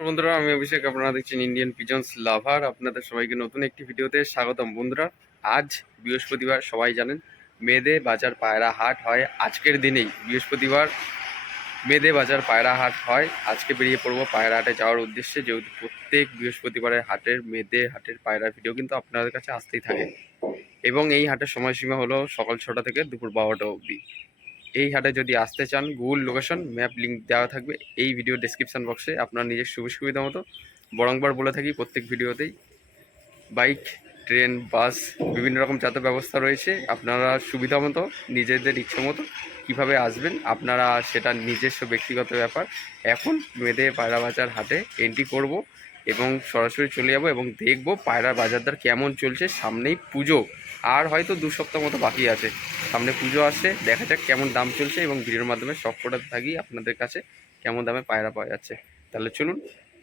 বন্ধুরা, আমি অভিষেক, আপনারা দেখছেন ইন্ডিয়ান পিজন্স লাভার আপনাদের সবাইকে নতুন একটি ভিডিওতে স্বাগতম বন্ধুরা। আজ বৃহস্পতিবার, সবাই জানেন মেদে বাজার পায়রা হাট হয় আজকের দিনেই। বৃহস্পতিবার মেদে বাজার পায়রা হাট হয়। আজকে বেরিয়ে পড়ব পায়রা হাটে যাওয়ার উদ্দেশ্যে। যেহেতু প্রত্যেক বৃহস্পতিবারের হাটের মেদে হাটের পায়রার ভিডিও কিন্তু আপনাদের কাছে আসতেই থাকে। এবং এই হাটের সময়সীমা হলো সকাল ছটা থেকে দুপুর বারোটা অবধি। এই হাটে যদি আসতে চান গুগল লোকেশন ম্যাপ লিঙ্ক দেওয়া থাকবে এই ভিডিও ডেসক্রিপশন বক্সে আপনার নিজের সুবিধা সুবিধা মতো। বরংবার বলে থাকি, প্রত্যেক ভিডিওতেই বাইক ট্রেন বাস বিভিন্ন রকম যাতায়াত ব্যবস্থা রয়েছে। আপনারা সুবিধা মতো, নিজেদের ইচ্ছে মতো কীভাবে আসবেন, আপনারা সেটা নিজস্ব ব্যক্তিগত ব্যাপার। এখন মেদে পায়রা বাজার হাটে এন্ট্রি করব এবং সরাসরি চলে যাব এবং দেখব পায়রা বাজার দর কেমন চলছে। সামনেই পুজো। আর হয়তো দু সপ্তাহ মতো বাকি আছে। সামনে পুজো আসছে, দেখা যাক কেমন দাম চলছে এবং ভিডিওর মাধ্যমে সব কটা থাকি আপনাদের কাছে কেমন দামে পায়রা পাওয়া যাচ্ছে। তাহলে চলুন,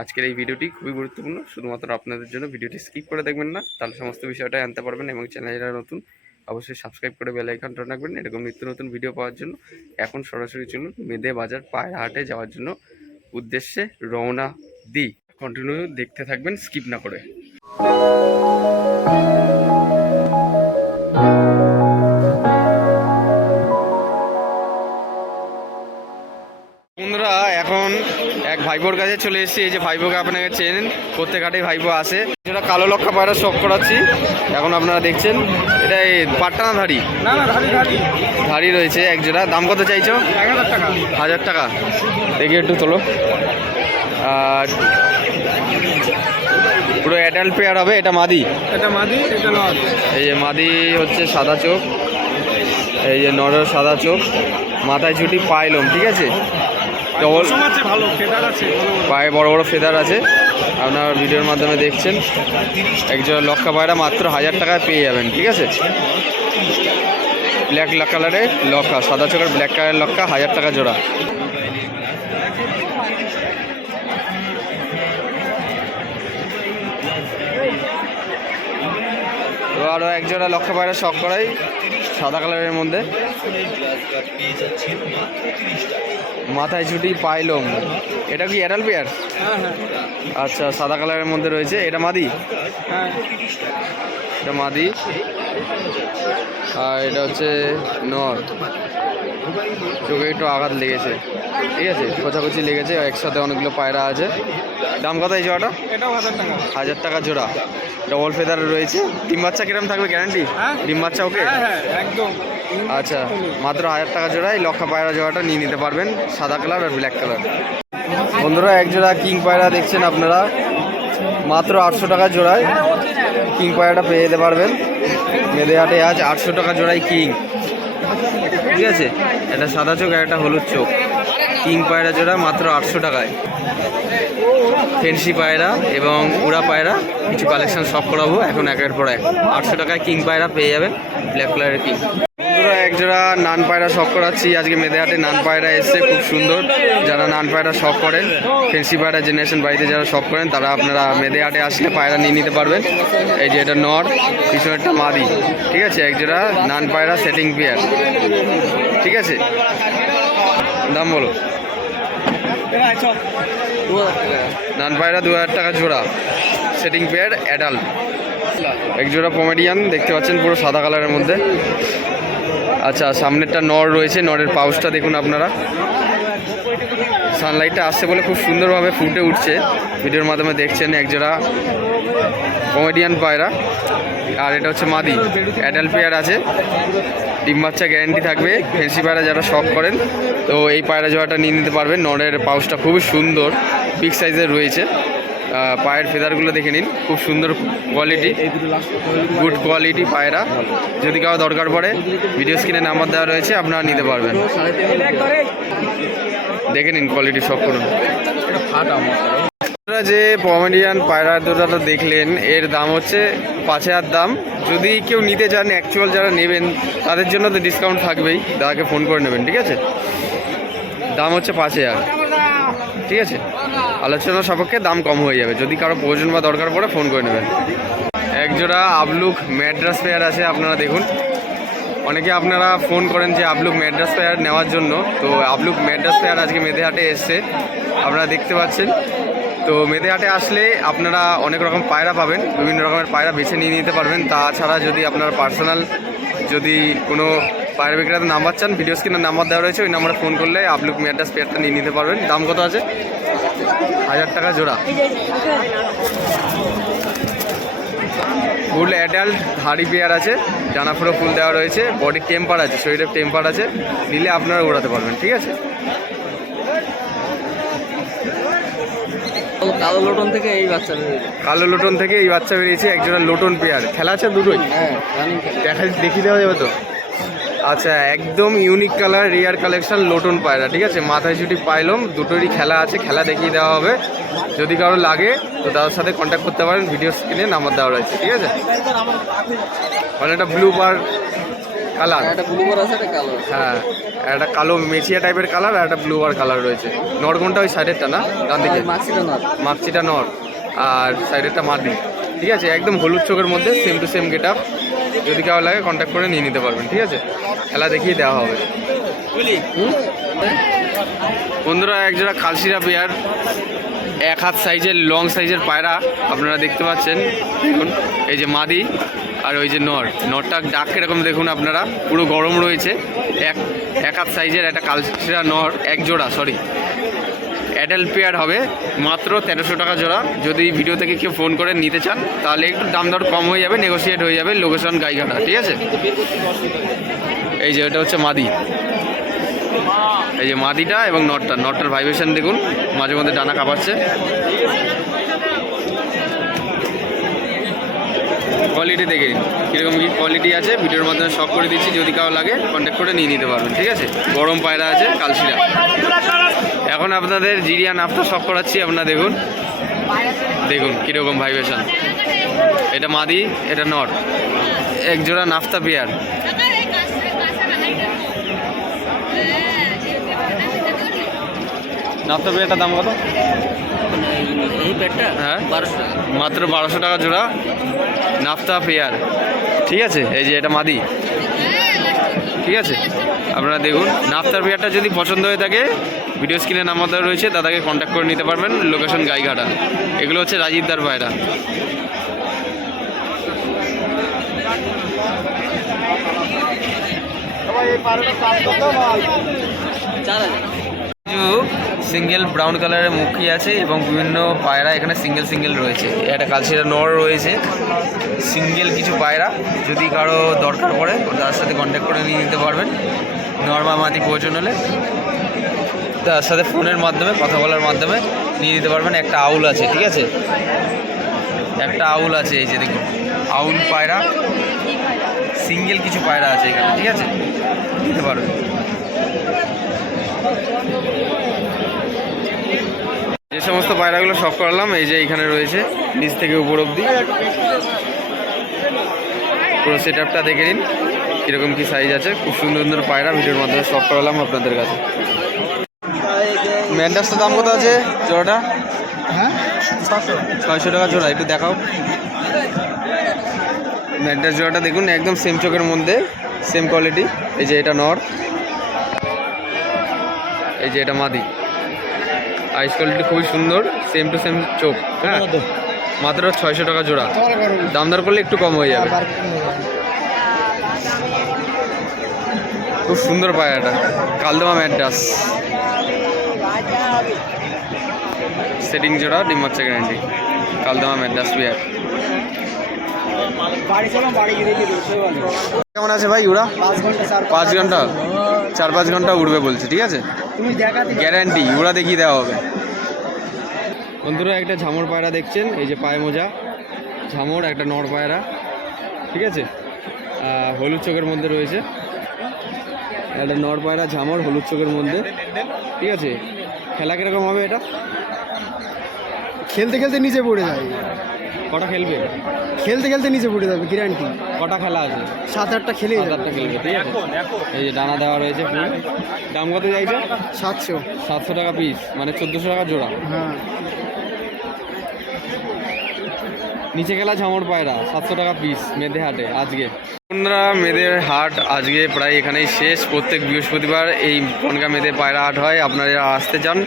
আজকের এই ভিডিওটি খুবই গুরুত্বপূর্ণ। শুধুমাত্র আপনাদের জন্য ভিডিওটি স্কিপ করে দেখবেন না, তাহলে সমস্ত বিষয়টা আনতে পারবেন এবং চ্যানেলটা নতুন, অবশ্যই সাবস্ক্রাইব করে বেল আইকনটা রাখবেন। এরকম নিত্য নতুন ভিডিও পাওয়ার জন্য এখন সরাসরি চলুন মেদে বাজার পায়রা হাটে যাওয়ার জন্য উদ্দেশ্যে রওনা দিই। কন্টিনিউ দেখতে থাকবেন স্কিপ না করে। ভাইবোর কাছে চলে এসেছি। এই যে ভাইবোকে আপনাকে চেনেন প্রত্যেক হাটেই ভাইবো আসে যেটা কালো লক্ষা পায়রা শখ করাচ্ছি। এখন আপনারা দেখছেন এটা এই পাট্টানা ধাড়ি। ধাড়ি রয়েছে এক জোড়া। দাম কত চাইছো? হাজার টাকা। হাজার টাকা। দেখি একটু তোলো। আর পুরো অ্যাডাল্ট পেয়ার হবে এটা মাদি? এটা মাদি এটা নর এই যে মাদি হচ্ছে সাদা চোখ। এই যে নরের সাদা চোখ। মাথায় ছুটি পাইলম ঠিক আছে? ডবল। পায়ে বড় বড় ফেদার আছে। আপনার ভিডিওর মাধ্যমে দেখছেন। একজন লক্ষা পায়রা মাত্র হাজার টাকায় পেয়ে যাবেন ঠিক আছে? ব্ল্যাক কালারের লক্ষা সাদা চোখের ব্ল্যাক কালারের লক্ষা হাজার টাকা জোড়া। তো আরও এক জোড়া লক্ষা পায়রা শখ করাই সাদা কালারের মধ্যে। মাথায় ছুটি পাইলম। এটা কি অ্যাডাল পেয়ার হ্যাঁ হ্যাঁ। আচ্ছা সাদা কালারের মধ্যে রয়েছে। এটা মাদি? হ্যাঁ। এটা মাদি। আর এটা হচ্ছে নর। চোখে একটু আঘাত লেগেছে। ঠিক আছে খোঁচাখুচি লেগেছে একসাথে অনেকগুলো পায়রা আছে। দাম কত এই জোড়াটা? হাজার টাকা। হাজার টাকা জোড়া। ডবল ফেদার রয়েছে। ডিম বাচ্চা কিরম থাকবে গ্যারান্টি। ডিম বাচ্চা ওকে হ্যাঁ হ্যাঁ একদম। আচ্ছা মাত্র হাজার টাকা জোড়ায় লক্ষা পায়রা জোড়াটা নিয়ে নিতে পারবেন। সাদা কালার আর ব্ল্যাক কালার বন্ধুরা এক জোড়া কিং পায়রা দেখছেন আপনারা? মাত্র আটশো টাকা জোড়ায় কিং পায়রাটা পেয়ে যেতে পারবেন। মেদে হাটে আজ আটশো টাকা জোড়ায় কিং ঠিক আছে? একটা সাদা চোখ আর একটা হলুদ চোখ। কিং পায়রা জোড়া মাত্র আটশো টাকায়। ফেন্সি পায়রা এবং উড়া পায়রা, কিছু কালেকশন সব করাবো, এখন একের পর এক। আটশো টাকায় কিং পায়রা পেয়ে যাবেন ব্ল্যাক কালারের কিং। এক জোড়া নান পায়রা শখ করাচ্ছি। আজকে মেদেহাটে নান পায়রা এসছে, খুব সুন্দর। যারা নান পায়রা শখ করেন, ফেন্সি পায়রা জেনারেশন বাড়িতে যারা শখ করেন, তারা আপনারা মেদেহাটে আসলে পায়রা নিয়ে নিতে পারবেন। এই যে এটা নর, পিছনে একটা মাদি। ঠিক আছে, এক জোড়া নান পায়রা সেটিং পেয়ার ঠিক আছে? দাম বলো। নান পায়রা দু হাজার টাকা জোড়া। সেটিং পেয়ার অ্যাডাল্ট এক জোড়া পমেডিয়ান দেখতে পাচ্ছেন পুরো সাদা কালারের মধ্যে। আচ্ছা সামনেরটা নর রয়েছে, নরের পাউচটা দেখুন আপনারা। সানলাইটটা আসছে বলে খুব সুন্দরভাবে ফুটে উঠছে। ভিডিওর মাধ্যমে দেখছেন এক জোড়া কমেডিয়ান পায়রা। আর এটা হচ্ছে মাদি অ্যাডাল্ট পেয়ার আছে। ডিম বাচ্চা গ্যারেন্টি থাকবে। ফেন্সি পায়রা যারা শখ করেন তো এই পায়রা জোড়াটা নিয়ে নিতে পারবেন। নরের পাউচটা খুবই সুন্দর বিগ সাইজের রয়েছে। পায়ের ফেদারগুলো দেখে নিন, খুব সুন্দর কোয়ালিটি গুড কোয়ালিটি পায়রা। যদি কারও দরকার পড়ে ভিডিও স্ক্রিনে নাম্বার দেওয়া রয়েছে, আপনারা নিতে পারবেন। দেখে নিন কোয়ালিটি সব করুন। আপনারা যে পমেডিয়ান পায়রা দুটাটা দেখলেন, এর দাম হচ্ছে পাঁচ হাজার দাম। যদি কেউ নিতে চান অ্যাকচুয়াল যারা নেবেন, তাদের জন্য তো ডিসকাউন্ট থাকবেই দাদাকে ফোন করে নেবেন, ঠিক আছে? দাম হচ্ছে পাঁচ হাজার। ঠিক আছে? আলোচনা সাপেক্ষে দাম কম হয়ে যাবে। যদি কারও প্রয়োজন বা দরকার পড়ে, ফোন করে নেবেন। একজোড়া আবলুক ম্যাড্রাস পেয়ার আছে, আপনারা দেখুন। অনেকে আপনারা ফোন করেন যে আবলুক ম্যাড্রাস পেয়ার নেওয়ার জন্য। তো আবলুক ম্যাড্রাস পেয়ার আজকে মেধেহাটে এসছে। আপনারা দেখতে পাচ্ছেন। তো মেদে হাটে আসলে আপনারা অনেক রকম পায়রা পাবেন। বিভিন্ন রকমের পায়রা বেছে নিয়ে নিতে পারবেন। তাছাড়া যদি আপনার পার্সোনাল যদি কোনো পায়রা বিক্রেতার নাম্বার চান ভিডিও স্ক্রিনের নাম্বার দেওয়া রয়েছে ওই নাম্বারে ফোন করলে আপলুক মেয়ারটাস পেয়ারটা নিয়ে নিতে পারবেন। দাম কত আছে? হাজার টাকা জোড়া। ফুল অ্যাডাল্ট হাড়ি পেয়ার আছে ডানা ফুলো ফুল দেওয়া রয়েছে বডি টেম্পার আছে শরীরের টেম্পার আছে নিলে আপনারা ওড়াতে পারবেন ঠিক আছে? কালো লোটন থেকে এই বাচ্চা বেরিয়েছে। কালো লোটন থেকে এই বাচ্চা বেরিয়েছে একজোড়া লোটন পেয়ার খেলা আছে দুটোই? হ্যাঁ দেখা দেখিয়ে দেওয়া যাবে তো? আচ্ছা একদম ইউনিক কালার রিয়ার কালেকশন লোটন পায়রা ঠিক আছে? মাথায় ছুটি পাইলাম দুটোরই খেলা আছে খেলা দেখিয়ে দেওয়া হবে। যদি কারও লাগে তো তাদের সাথে কন্ট্যাক্ট করতে পারেন ভিডিও স্ক্রিনে নাম্বার দেওয়া রয়েছে ঠিক আছে? মানে একটা ব্লু বার কালার বার হ্যাঁ একটা কালো মেচিয়া টাইপের কালার আর একটা ব্লু আর কালার রয়েছে। নরগনটা ওই সাইডেরটা না? ডান দিকে? নয় মাকচিটা নর। আর সাইডেরটা মাটি ঠিক আছে? একদম হলুদ চোখের মধ্যে same to same get up যদি কারও লাগে কন্ট্যাক্ট করে নিয়ে নিতে পারবেন ঠিক আছে? খেলা দেখিয়ে দেওয়া হবে? বন্ধুরা একজোড়া কালশিরা পেয়ার এক হাত সাইজের লং সাইজের পায়রা আপনারা দেখতে পাচ্ছেন। দেখুন এই যে মাদি আর ওই যে নর। নরটা ডাক কীরকম দেখুন আপনারা পুরো গরম রয়েছে। এক এক হাত সাইজের একটা কালশিরা নর এক জোড়া সরি অ্যাডাল্ট পেয়ার হবে, মাত্র তেরোশো টাকা জোড়া। যদি ভিডিও থেকে কেউ ফোন করে নিতে চান, তাহলে একটু দাম দর কম হয়ে যাবে নেগোসিয়েট হয়ে যাবে লোকেশন গাইঘাটা, ঠিক আছে? এই যে এটা হচ্ছে মাদি। এই যে মাদিটা এবং নটটা, নটটার ভাইব্রেশন দেখুন, মাঝে মধ্যে ডানা কাঁপাচ্ছে। কোয়ালিটি দেখে কীরকম কী কোয়ালিটি আছে, ভিডিওর মাধ্যমে শখ করে দিচ্ছি, যদি কারও লাগে কন্ট্যাক্ট করে নিয়ে নিতে পারবেন, ঠিক আছে? গরম পায়রা আছে, কালশিরা। এখন আপনাদের জিরিয়া নাপটা শখ করাচ্ছি আপনারা দেখুন। দেখুন কীরকম ভাইব্রেশন এটা মাদি এটা নট। এক জোড়া নাফতা পেয়ার। নাফতা পেয়ারটার দাম কত? হ্যাঁ। মাত্র বারোশো টাকা জোড়া নাফতা পেয়ার। ঠিক আছে? এই যে এটা মাদি। ঠিক আছে? আপনারা দেখুন নাফতার পেয়ারটা যদি পছন্দ হয়ে থাকে ভিডিও স্ক্রিনে নাম্বার রয়েছে, দাদাকে কন্ট্যাক্ট করে নিতে পারবেন লোকেশন গাইঘাটা। এগুলো হচ্ছে রাজীবদার কিছু সিঙ্গেল ব্রাউন কালারের মুখী আছে এবং বিভিন্ন পায়রা এখানে সিঙ্গেল সিঙ্গেল রয়েছে। একটা কালশিরা নর রয়েছে। সিঙ্গেল কিছু পায়রা, যদি কারও দরকার পড়ে, তার সাথে কন্ট্যাক্ট করে নিয়ে নিতে পারবেন। নর্মা মাটি প্রয়োজন হলে। তার সাথে ফোনের মাধ্যমে, কথা বলার মাধ্যমে নিয়ে নিতে পারবেন। একটা আউল আছে, ঠিক আছে? একটা আউল আছে, এই যে দেখুন, আউল পায়রা। সিঙ্গেল কিছু পায়রা আছে এখানে, ঠিক আছে? নিতে পারবেন। যে সমস্ত পায়রাগুলো শখ করালাম, এই যে এখানে রয়েছে, নিচ থেকে উপর অবধি। পুরো সেট আপটা দেখে নিন, কীরকম কী সাইজ আছে। খুব সুন্দর সুন্দর পায়রা, ভিডিওর মাধ্যমে শখ করালাম আপনাদের কাছে। ম্যান্ডাসটার দাম কত আছে জোড়াটা? হ্যাঁ? ছয়শো টাকা জোড়া একটু দেখাও। ম্যান্ডাস জোড়াটা দেখুন একদম সেম চোখের মধ্যে সেম কোয়ালিটি এই যে এটা নর। এই যে এটা মাদি। আইস কোয়ালিটি খুবই সুন্দর সেম টু সেম চোখ হ্যাঁ? মাত্র ছয়শো টাকা জোড়া। দাম দর করলে একটু কম হয়ে যাবে। খুব সুন্দর পায়রাটা কালদমা ম্যাডাস সেটিং জোড়া ডিম বাচ্চা গ্যারান্টি কালদমা গিয়ে দেখি কেমন আছে ভাই উড়া পাঁচ ঘণ্টা চার পাঁচ ঘণ্টা উড়বে বলছে ঠিক আছে? গ্যারান্টি ওরা দেখিয়ে দেওয়া হবে। বন্ধুরা একটা ঝামর পায়রা দেখছেন এই যে পায়ে মোজা। ঝামর একটা নর পায়রা ঠিক আছে? হলুদ চোখের মধ্যে রয়েছে। একটা নর পায়রা ঝামর হলুদ চোখের মধ্যে। ঠিক আছে? খেলা কীরকম হবে এটা? খেলতে খেলতে নিচে পড়ে যায়। কটা খেলবে? খেলতে খেলতে নিচে পড়ে যাবে গ্যারান্টি। কটা খেলা আছে? সাত আটটা খেলেই সাত আটটা খেলবে ঠিক আছে? এই যে ডানা দেওয়া রয়েছে ফুল দাম কত চাইছে? সাতশো। সাতশো টাকা পিস মানে চোদ্দোশো টাকা জোড়া। হ্যাঁ। নিচে খেলা ঝামর পায়রা সাতশো টাকা পিস মেধে হাটে আজকে। বন্ধুরা, মেয়েদের হাট আজকে প্রায় এখানেই শেষ। প্রত্যেক বৃহস্পতিবার এই বনগা মেয়েদের পায়রা হাট হয়। আপনারা আসতে চান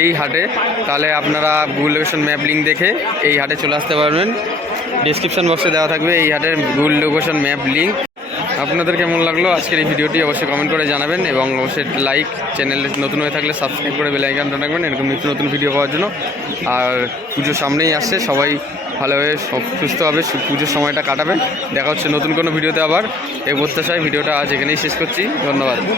এই হাটে, তাহলে আপনারা গুগল লোকেশন ম্যাপ লিঙ্ক দেখে এই হাটে চলে আসতে পারবেন। ডিসক্রিপশন বক্সে দেওয়া থাকবে এই হাটের গুগল লোকেশন ম্যাপ লিঙ্ক আপনাদের কেমন লাগল? আজকের এই ভিডিওটি অবশ্যই কমেন্ট করে জানাবেন এবং অবশ্যই লাইক চ্যানেল নতুন হয়ে থাকলে সাবস্ক্রাইব করে বেল আইকনটা রাখবেন। এরকম নিত্য নতুন ভিডিও পাওয়ার জন্য। আর পুজো সামনেই আসছে সবাই ভালোভাবে সব সুস্থভাবে পুজোর সময়টা কাটাবেন দেখা হচ্ছে নতুন কোনো ভিডিওতে আবার। এই প্রত্যাশায় ভিডিওটা আজ এখানেই শেষ করছি। ধন্যবাদ।